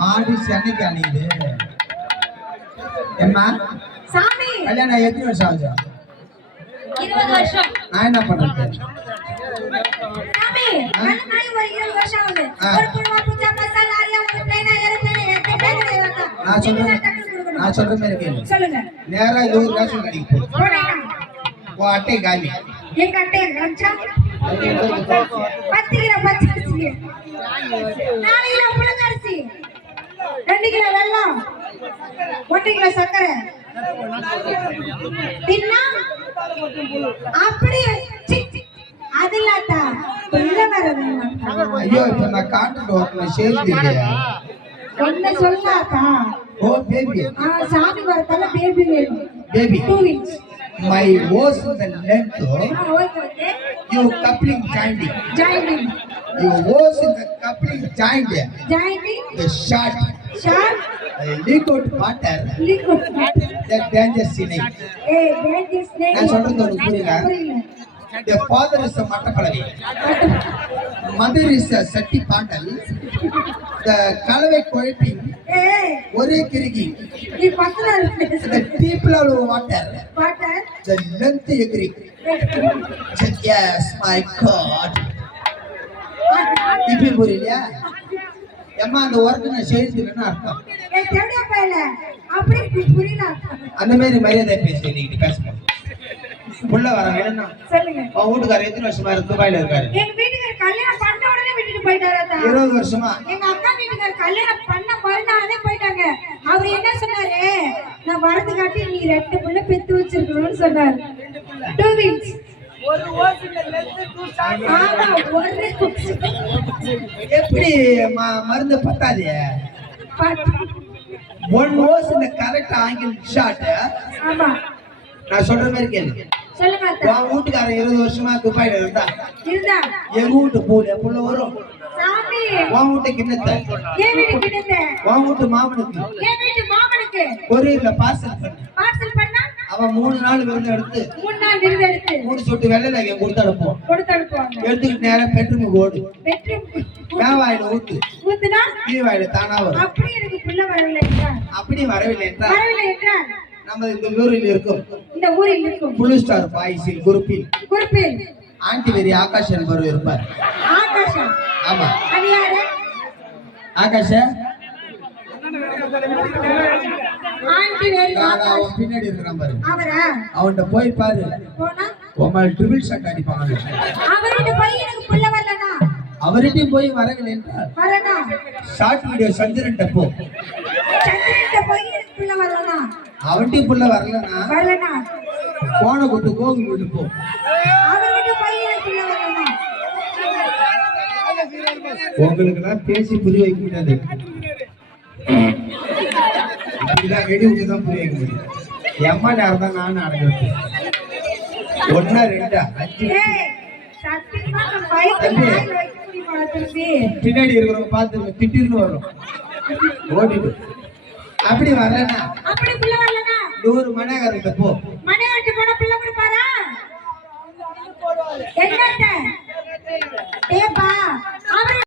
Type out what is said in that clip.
மாடி சென்னைக்கு அணியுது ஏம்மா சாமி கல்யாணம் எத்தனை வருஷம் ஆகுது? 20 வருஷம். நான் என்ன பண்றது? சாமி கல்யாணம் ஒரு 20 வருஷம் ஆகுது. ஒரு புடவை பூஜா மசாலா லாரியா ஒரு பிளேனா ஏரோப்ளேன் ஏத்த வரதா. நான் சொல்ற மாதிரி கேளு. சொல்லுங்க. நேரா இது ஒரு ரேஷன் கடைக்கு போ. போடா. ஓ அட்டை காலி. எங்க அட்டை காமிச்சா? 10 கிலோ பச்சரிசி. 4 கிலோ புழுங்கரிசி. 2 கிலோ வெல்லம். 1 கிலோ சர்க்கரை. தின்னா அப்படியே அதில்லாட்டா புள்ள வரவேணும். ஐயோ இப்ப நான் காட்டுல ஓட்டுன சேல்ஸ் இல்லையா? ஒண்ணு சொல்லாதா? ஓ பேபி. சாமி வரதால பேபி வேணும். Baby. 2 inch. My was the length. Okay. You coupling jointing. Joining. You was in the coupling joint. Joining. The short. Short. Liquid water. Liquid. The dangerous snake. Hey, dangerous snake. நான் சொல்றது உங்களுக்கு புரியல? The father is a மட்டப்பலவி. Mother is a சட்டி Bandel. The கலவை குழப்பிங். ஒரே கிருகி. நீ பக்கத்துல இருக்கு. The people of water. Water. The length agree. Yes, my God. இப்படி புரியலையா? ஏம்மா அந்த ஒர்க் நான் செய்யறதுன்னு அர்த்தம். தேவடியா பையல அப்படி புரியல. அந்த மாதிரி மரியாதை பேசி நீங்க பேசணும். புள்ள வர வேணும்னா சொல்லுங்க. உன் வீட்டுக்காரர் எத்தனை வருஷமா துபாயில இருக்காரு? எங்க வீட்டுக்காரர் கல்யாணம் பண்ண உடனே விட்டுட்டு போயிட்டாரு. 20 வருஷமா. எங்க அக்கா வீட்டுக்காரர் கல்யாணம் பண்ண மறுநாளே போயிட்டாங்க. அவர் என்ன சொன்னாரு? நான் வரது காட்டி நீ 2 புள்ள பெத்து வச்சிருக்கணும்னு சொன்னாரு. 2 weeks. ஒரு ஓசில லெஸ் 2 ஸ்டார்ட். ஆமா ஒரு எப்படி மருந்து பத்தாதே? ஒன் ஓஸ் இந்த கரெக்ட் ஆங்கிள் ஷாட். ஆமா நான் சொல்ற மாதிரி கேளு. சொல்லுங்க. உன் வீட்டுக்காரன் 20 வருஷமா துபாயில இருந்தா எங்க வீட்டு புள்ள வரும். சாமி உன் வீட்டுக்கு என்னத்த? என் வீட்டுக்கு என்னத்த? உன் வீட்டு மாமனுக்கு. என் வீட்டு மாமனுக்கு கொரியர்ல பார்சல் பண்ணு. பார்சல் பண்ணா அவன் 3 நாள் விருந்து எடுத்து 3 நாள் விருந்து எடுத்து 3 சொட்டு வெள்ளை இங்க கொடுத்து அனுப்புவோம். எடுத்துக்கிட்டு நேரம் பெட்ரூமுக்கு ஓடு. வாயில ஊத்துனா வாயில தானா வரும். அப்படி எனக்கு புள்ள வரவில்லை என்றால் அப்படி வரவில்லை என்றால் நம்ம இந்த ஊரில் இருக்கும். இந்த ஊரில் இருக்கும் புளு ஸ்டார் பாய்ஸில் குரூப்பில் ஆண்டி வெரி ஆகாஷ் என்பவர் இருப்பார். ஆகாஷா? ஆமா. அது யாரு? Akash aunty very Akash. அவன் பின்னாடி இருக்கிறான் பாரு. அவரா? அவன்கிட்ட போய் பாரு. போனா உமால் ட்ரிபிள் ஷாட் அடிப்பாங்க. அவர்கிட்ட போய் எனக்கு புள்ள வரலனா? அவர்கிட்ட போய் வரவில்லை என்றால் வரனா ஷார்ட் வீடியோ சந்திரன்ட்ட போ. சந்திரன்ட்ட போய் எனக்கு புள்ள வரலனா? அவன்கிட்ட புள்ள வரலனா போன கூட்டு கோவில் வீட்டு போ. அவர்கிட்ட போய் எனக்கு புள்ள வரலனா? உங்களுக்கு எல்லாம் பேசி புரிய வைக்க முடியாது. இப்படிதான் ரெடி விட்டு தான் புரிய வைக்க முடியும். எம்மா நேரம் தான் நானும் அடங்கிறது. 1 2 5 பின்னாடி இருக்கிறவங்க பார்த்து திட்டின்னு வரும். ஓடிட்டு அப்படி வரலன்னா 100 மணியாகிட்ட போ. மணியாகிட்டு போன பிள்ளை கொடுப்பாரா? என்னட்ட? ஏப்பா